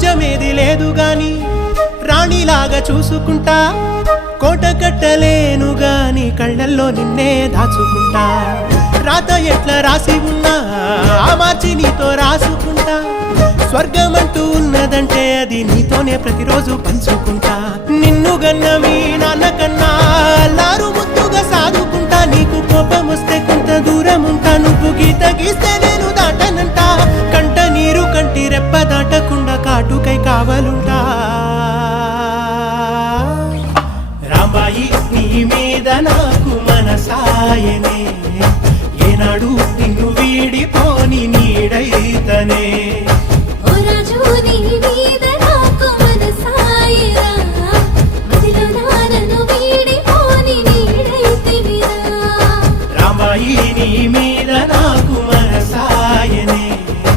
రాజ్యమేది లేదు గాని రాణిలాగా చూసుకుంటా కోట కట్టలేను గాని కళ్ళల్లో నిన్నే దాచుకుంటా రాత ఎట్లా రాసి ఉన్నా ఆ మార్చి నీతో రాసుకుంటా స్వర్గమంటూ ఉన్నదంటే అది నీతోనే ప్రతిరోజు పంచుకుంటా నిన్ను గన్న మీ నాన్న కన్నా అల్లారు ముద్దుగా సాదుకుంటా నీకు కోపం వస్తే